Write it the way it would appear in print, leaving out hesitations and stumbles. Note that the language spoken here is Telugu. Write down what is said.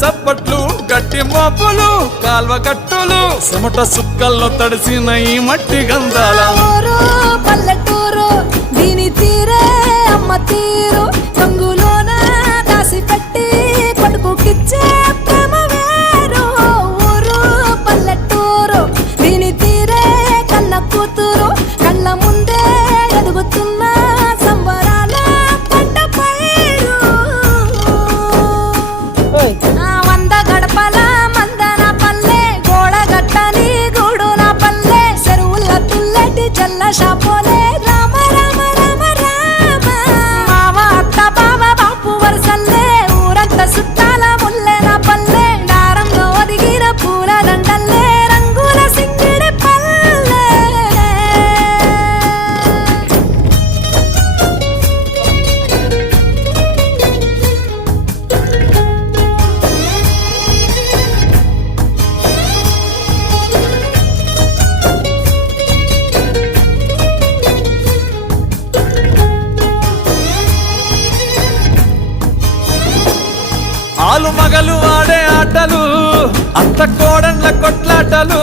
సప్పట్లు గట్టి మోపులు కాల్వ కట్టులు చెమట సుక్కల్లో తడిసిన ఈ మట్టి గంధాల ఊరు పల్లెటూరు దీని తీరే అమ్మ తీరు రంగులోన దాసి పెట్టి కొడుకుకిచ్చే ప్రేమ వేరు ఊరు పల్లెటూరు దీని తీరే కన్న కూతురు కళ్ళ ముందే ఎదుగుతున్న సంబరాల పంట పైరు వంద గడపల మందన పల్లె గోడగట్టని గూడున పల్లె చెరువుల తుల్లటి చల్ల షాపోలే రామ రామ రామ రామ మావ అత్త బావ బాపు వరసల్లే ఊరంత సుట్టాల ముల్లెన పల్లె దారంలో ఒదిగిన పూల దండల్లే రంగుల సింగిడి పల్లె ఆలు మగలు ఆడే ఆటలు అత్త కోడళ్ళ కొట్లాటలు